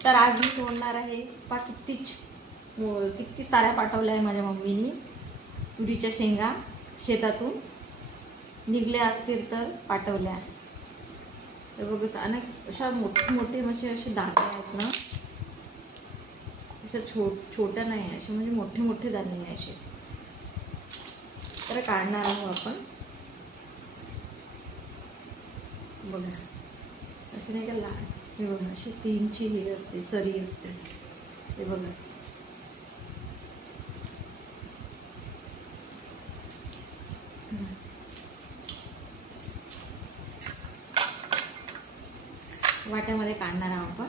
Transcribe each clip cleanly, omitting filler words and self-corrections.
तर आज मी सोडणार आहे किती साऱ्या पाठवल्या आहे माझ्या मम्मीनी तुरीच्या शेंगा शेतातून निघले असतील तर पाठवल्या। तर बघ अनेक अशा मोठे मोठे म्हणजे असे दाणे आहेत ना, अशा छोट्या नाही आहे, असे म्हणजे मोठे मोठे दाणे यायचे। तर काढणार आहोत आपण। बघा असे नाही का लाल, हे बघा अशी 3ची हे असते, सरी असते, हे बघा। वाट्यामध्ये काढणार आहोत आपण।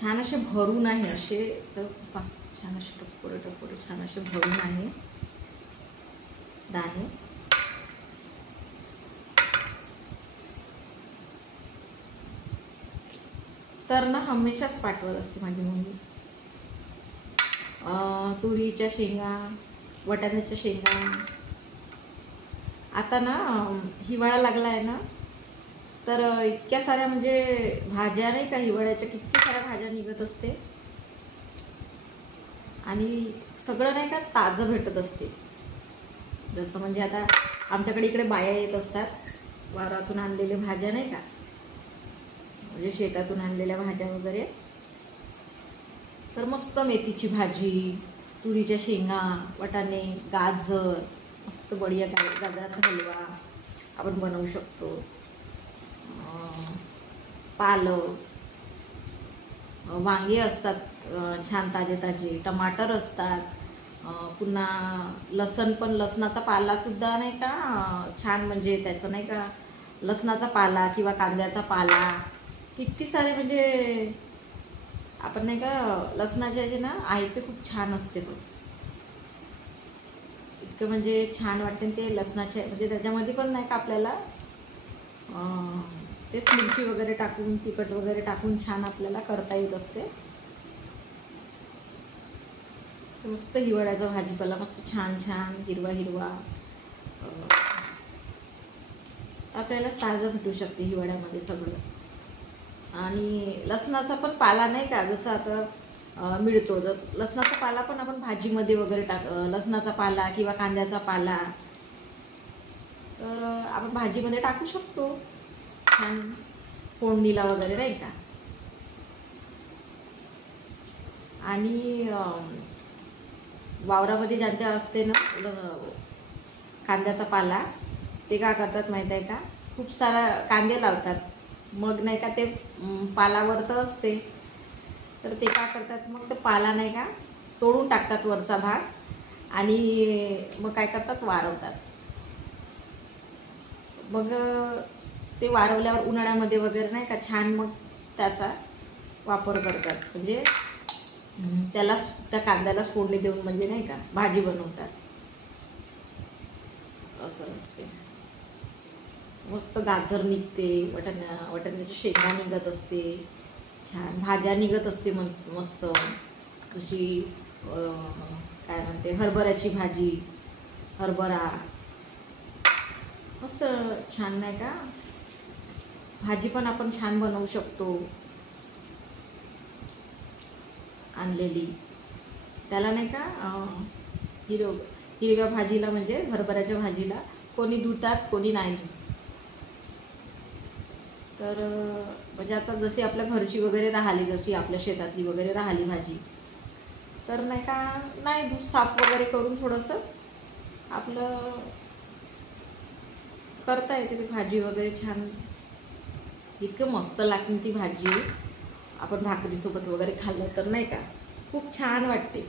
छान असे भरून आहे, असे तर छान असे टपोरे टपोरे छान असे भरून आहे दाणे। तर ना हमेशाच पाठवत असते माझी मम्मी तुरीच्या शेंगा, वाटाण्याच्या शेंगा। आता ना हिवाळा लागला आहे ना, तर इतक्या साऱ्या म्हणजे भाज्या नाही का, हिवाळ्याच्या किती साऱ्या भाज्या निघत असते आणि सगळं नाही का ताजं भेटत असते। जसं म्हणजे आता आमच्याकडे इकडे बाया येत असतात वावरातून आणलेल्या भाज्या नाही का, म्हणजे शेतातून आणलेल्या भाज्या वगैरे। तर मस्त मेथीची भाजी, तुरीच्या शेंगा, वाटाणे, गाजर, मस्त बढिया गाजराचा हलवा आपण बनवू शकतो। पालक, वांगे असतात छान ताजे ताजे, टमाटर असतात, पुन्हा लसण पण, लसणाचा पालासुद्धा नाही का छान, म्हणजे त्याचं नाही का लसणाचा पाला किंवा कांद्याचा पाला, किती सारे म्हणजे आपण नाही का लसणाचे जे ना आहे ते खूप छान असते बघ, इतकं म्हणजे छान वाटते ते लसणाचे। म्हणजे त्याच्यामध्ये पण नाही का आपल्याला तेच मिरची वगैरे टाकून, तिखट वगैरे टाकून छान आपल्याला करता येत असते। मस्त हिवाळ्याचा भाजीपाला मस्त छान छान हिरवा हिरवा आपल्याला ताजं भेटू शकते हिवाळ्यामध्ये सगळं। आणि लसणाचा पण पाला नाही का जसं आता मिळतो, जर लसणाचा पाला पण आपण भाजीमध्ये वगैरे लसणाचा पाला किंवा कांद्याचा पाला तर आपण भाजीमध्ये टाकू शकतो छान फोडणीला वगैरे नाही का। आणि वावरामध्ये ज्यांच्या असते ना कांद्याचा पाला, ते काय करतात माहीत आहे का, खूप सारा कांदे लावतात, मग नाही का ते पालावर तर असते, तर ते काय करतात मग ते पाला नाही का तोडून टाकतात वरचा भाग, आणि मग काय करतात वाळवतात। मग ते वाळवल्यावर उन्हाळ्यामध्ये वगैरे नाही का छान मग त्याचा वापर करतात, म्हणजे त्याला त्या कांद्याला फोडणी देऊन म्हणजे नाही का भाजी बनवतात, असं असते। मस्त गाजर निघते, वाटाण्याची शेंगा निघत असते, छान भाज्या निघत असते मस्त, जशी काय म्हणते हरभऱ्याची भाजी, हरभरा मस्त छान नाही का भाजी पण आपण छान बनवू शकतो आणलेली। त्याला नाही का हिरव्या भाजीला म्हणजे हरभऱ्याच्या भाजीला कोणी धुतात कोणी नाही धुत। तर म्हणजे आता जशी आपल्या घरची वगैरे राहिली, जशी आपल्या शेतातली वगैरे राहिली भाजी, तर नाही का नाही धुत, साफ वगैरे करून थोडंसं आपलं करता येते ती भाजी वगैरे छान। इतकं मस्त लागते ती भाजी, आपण भाकरीसोबत वगैरे खाल्लं तर नाही का खूप छान वाटते।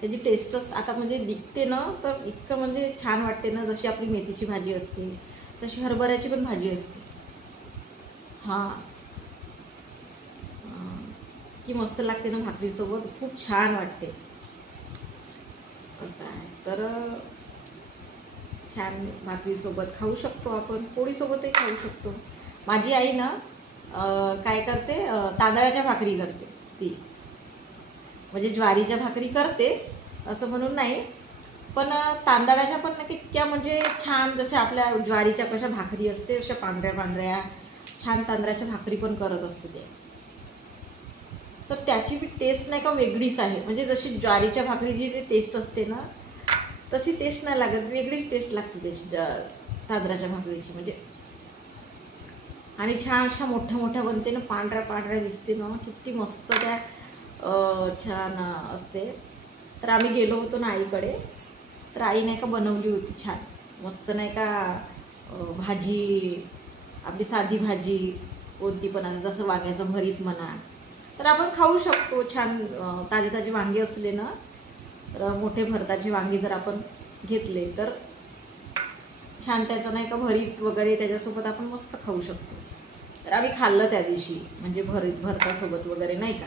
त्याची टेस्टच आता म्हणजे दिखते ना, तर इतकं म्हणजे छान वाटते ना, जशी आपली मेथीची भाजी असते तशी हरभऱ्याची पण भाजी असते। हां की मस्त लागते ना भाकरीसोबत, खूप छान वाटते असं आहे। तर छान भाकरीसोबत खाऊ शकतो आपण, पोळीसोबतही खाऊ शकतो। माझी आई ना काय करते, तांदळाच्या भाकरी करते ती, म्हणजे ज्वारीच्या भाकरी करतेच असं म्हणून नाही, पण तांदळाच्या पण ना इतक्या म्हणजे छान, जसे आपल्या ज्वारीच्या कशा भाकरी असते अशा पांढऱ्या पांढऱ्या छान तांदळाच्या भाकरी पण करत असते ते. तर त्याची बी टेस्ट नाही का वेगळीच आहे. म्हणजे जशी ज्वारीच्या भाकरीची जी टेस्ट असते ना तशी टेस्ट नाही लागत, वेगळीच टेस्ट लागते त्याची तांदळाच्या भाकरीची म्हणजे. आणि छान अशा मोठ्या मोठ्या बनते ना, पांढऱ्या पांढऱ्या दिसते ना, किती मस्त त्या छान असते. तर आम्ही गेलो होतो ना आईकडे, तर आई नाही का बनवली होती छान मस्त नाही का भाजी, आपली साधी भाजी कोणती पण आहे, जसं वांग्याचं भरीत म्हणा, तर आपण खाऊ शकतो छान. ताजे ताजे वांगे असले ना, तर मोठे भरताचे वांगे जर आपण घेतले तर छान त्याचं नाही का भरीत वगैरे त्याच्यासोबत आपण मस्त खाऊ शकतो. तर आम्ही खाल्लं त्या दिवशी म्हणजे भरतासोबत वगैरे नाही का.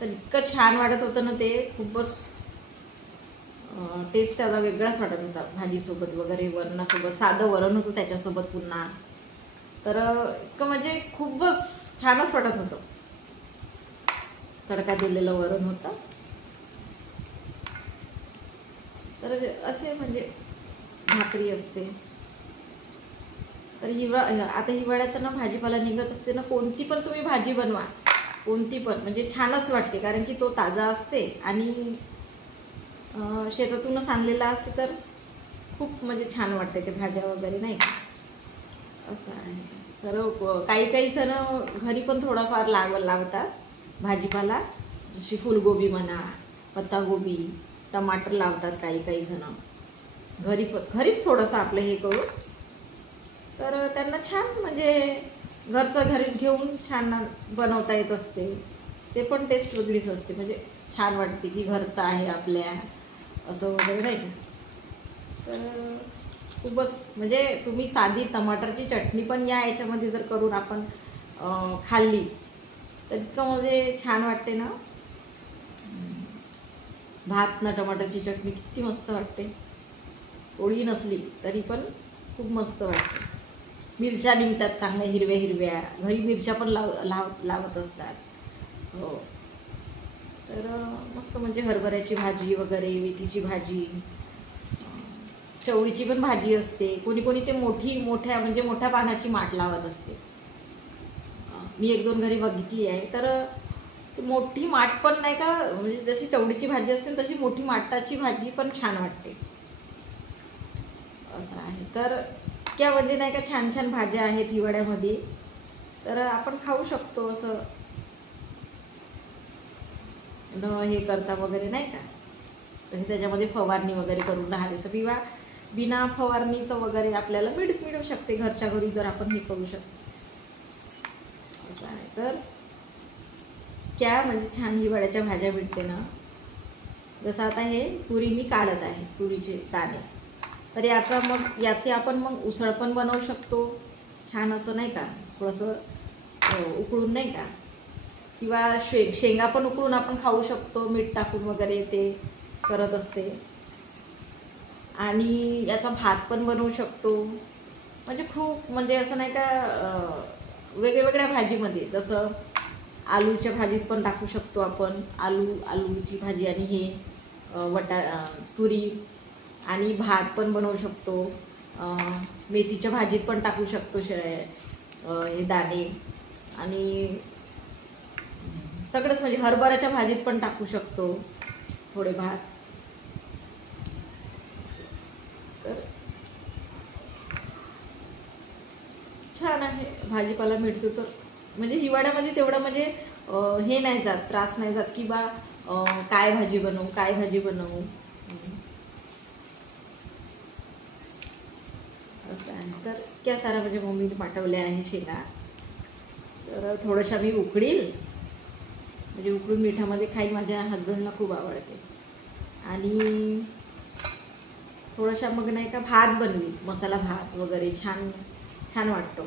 तर इतकं छान वाटत होतं ना ते, खूपच टेस्ट त्याला वेगळाच वाटत होता भाजीसोबत वगैरे, वरणासोबत साधं वरण होतं त्याच्यासोबत पुन्हा. तर इतकं म्हणजे खूपच छानच वाटत होतं. तडका दिलेलं वरण होतं. तर असे म्हणजे भाकरी असते. तर आता हिवाळ्याचं ना भाजीपाला निघत असते ना, कोणती पण तुम्ही भाजी बनवा, कोणती पण म्हणजे छानच वाटते, कारण की तो ताजा असते आणि शेतातूनच आणलेला असते, तर खूप म्हणजे छान वाटते ते भाज्या वगैरे नाही का, असं आहे. तर काही जण घरी पण थोडाफार लावतात भाजीपाला, जशी फुलगोबी म्हणा, पत्तागोबी, टमाटर लावतात काही जण घरीच थोडंसं आपलं हे करू. तर त्यांना छान म्हणजे घरचं घरीच घेऊन छान बनवता येत असते. ते पण टेस्ट वेगळीच असते, म्हणजे छान वाटते की घरचं आहे आपल्या असं वगैरे नाही का. तर खूपच म्हणजे तुम्ही साधी टमाटरची चटणी पण या याच्यामध्ये जर करून आपण खाल्ली तर इतकं म्हणजे छान वाटते ना. भात ना टमाटरची चटणी किती मस्त वाटते, पोळी नसली तरी पण खूप मस्त वाटते. मिरच्या निघतात चांगल्या हिरव्या हिरव्या, घरी मिरच्या पण लावत असतात. हो, तर मस्त म्हणजे हरभऱ्याची भाजी वगैरे, मेथीची भाजी, चवळीची पण भाजी असते. कोणी ते मोठ्या म्हणजे मोठ्या पानाची माठ लावत असते. मी 1-2 घरी बघितली आहे. तर ती मोठी माठ पण नाही का, म्हणजे जशी चवळीची भाजी असते तशी मोठी माठाची भाजी पण छान वाटते, असं आहे. तर त्या म्हणजे नाही का छान छान भाज्या आहेत हिवाळ्यामध्ये, तर आपण खाऊ शकतो असं हे करता वगैरे नाही का. तसे त्याच्यामध्ये फवारणी वगैरे करून राहिले तर बिना फवारणीचं वगैरे आपल्याला मिळू शकते घरच्या घरी, जर आपण हे करू शकतो, असं आहे. तर क्या म्हणजे छान हिवाळ्याच्या भाज्या भेटते ना. जसं आता हे तुरी मी काढत आहे, तुरीचे दाणे, तर याचे आपण मग उसळ पण बनवू शकतो छान असं नाही का, थोडंसं उकळून नाही का, किंवा शेंगा पण उकळून आपण खाऊ शकतो, मीठ टाकून वगैरे ते करत असते. आणि याचा भात पण बनवू शकतो, म्हणजे खूप म्हणजे असं नाही का वेगवेगळ्या भाजीमध्ये, जसं आलूच्या भाजीत पण टाकू शकतो आपण, आलूची भाजी आणि हे तुरी, आणि भात पण बनवू शकतो. मेथीच्या भाजीत पण टाकू शकतो हे दाणे, आणि सगळंच म्हणजे हरभऱ्याच्या भाजीत पण टाकू शकतो थोडे भात. तर छान आहे, भाजीपाला मिळतो. तर म्हणजे हिवाळ्यामध्ये तेवढं म्हणजे हे नाही जात, त्रास नाही जात की बा काय भाजी बनवू असं आहे. तर त्या सारा म्हणजे मम्मीने पाठवल्या आहे शेंगा, तर थोडंशा मी उकडील, म्हणजे उकडून मिठामध्ये खाई, माझ्या हजबंडला खूप आवडते. आणि थोडासा मग नाही का भात बनवी, मसाला भात वगैरे छान वाटतो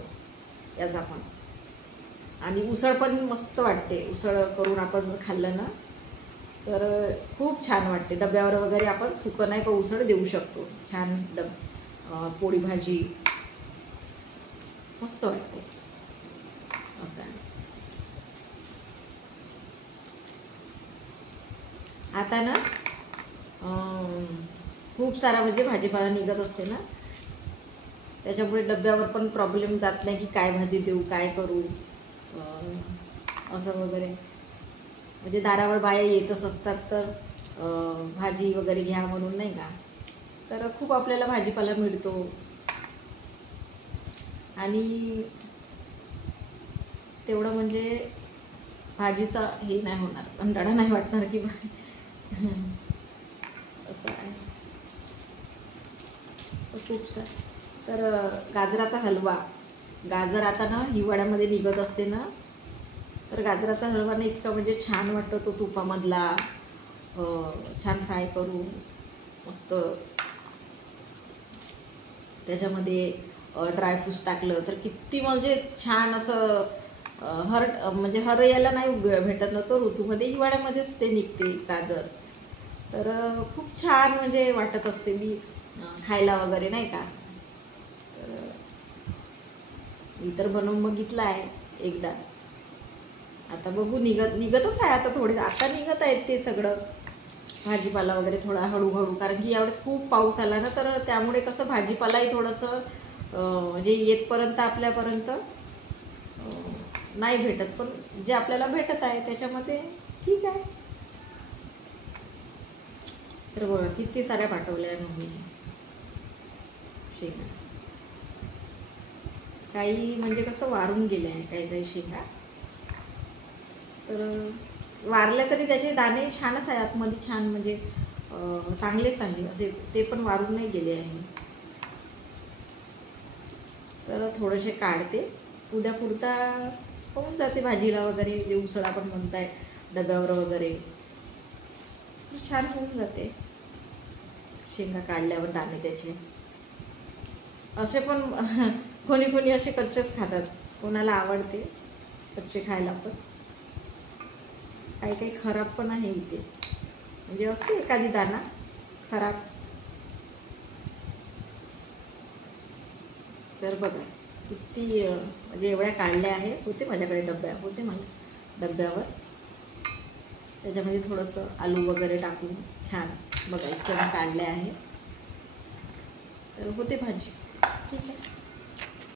याचा पण. आणि उसळ पण मस्त वाटते, उसळ करून आपण जर खाल्लं ना तर खूप छान वाटते. डब्यावर वगैरे आपण सुकं नाही का उसळ देऊ शकतो, छान पोळी भाजी मस्त वाटते, असं आहे. आता ना खूप सारा म्हणजे भाजीपाला निघत असते ना, त्याच्यामुळे डब्यावर पण प्रॉब्लेम जात नाही की काय भाजी देऊ, काय करू असं वगैरे. म्हणजे दारावर बाया येतच असतात तर भाजी वगैरे घ्या म्हणून नाही का, तर खूप आपल्याला भाजीपाला मिळतो. आणि तेवढं म्हणजे भाजीचा हे नाही होणार, कंटाळा नाही वाटणार की असं आहे. खूप तर गाजराचा हलवा, गाजर आता ना हिवाळ्यामध्ये निघत असते ना, तर गाजराचा हलवा ना इतका म्हणजे छान वाटतो तो तुपामधला, छान फ्राय करू मस्त, त्याच्यामध्ये ड्रायफ्रूट्स टाकलं तर किती म्हणजे छान असं म्हणजे हर याला नाही भेटत ना तो ऋतूमध्ये, हिवाळ्यामध्येच ते निघते गाजर. तर खूप छान म्हणजे वाटत असते मी खायला वगैरे नाही का. तर मी तर बनवून बघितलं आहे एकदा, आता बघू निघतच आहे आता थोडे, आता निघत आहेत ते सगळं भाजीपाला वगैरे थोडा हळूहळू, कारण की यावेळेस खूप पाऊस आला ना, तर त्यामुळे कसं भाजीपालाही थोडंसं म्हणजे येतपर्यंत आपल्यापर्यंत नाही भेटत, पण जे आपल्याला भेटत आहे त्याच्यामध्ये ठीक आहे. तर बघा किती साऱ्या पाठवल्या मम्मीने शेंगा, काही म्हणजे कसं वारून गेल्या आहे काही काही शेंगा, तर वारल्या तरी त्याचे दाणे छानच आहे आतमध्ये, छान म्हणजे चांगलेच आहे असे, ते पण वारून नाही गेले आहे. तर थोडेसे काढते, उद्यापुरता होऊन जाते भाजीला वगैरे, जे उसळ आपण म्हणताय डब्यावर वगैरे, छान होऊन जाते शेंगा काढल्यावर दाणे त्याचे. असे पण कोणी कोणी असे कच्चेच खातात, कोणाला आवडते कच्चे खायला, पण काही काही खराब पण आहे इथे, म्हणजे असते एखादी दाणा खराब. तर बघा किती म्हणजे एवढ्या काढल्या आहे, होते माझ्याकडे होते माझ्या डब्यावर, त्याच्यामध्ये थोडंसं आलू वगैरे टाकून छान बघा इतक्या काढल्या आहे, तर होते भाजी. ठीक आहे.